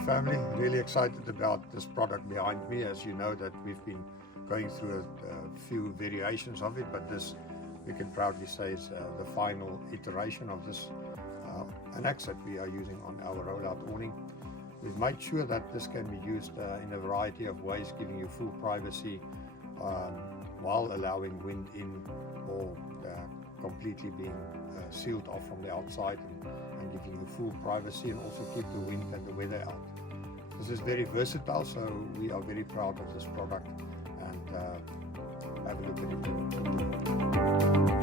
Mobi family, really excited about this product behind me. As you know, that we've been going through a few variations of it, but this we can proudly say is the final iteration of this Annexe that we are using on our rollout awning. We've made sure that this can be used in a variety of ways, giving you full privacy while allowing wind in, or completely being sealed off from the outside and giving you full privacy, and also keep the wind and the weather out. This is very versatile, so we are very proud of this product, and have a look at it.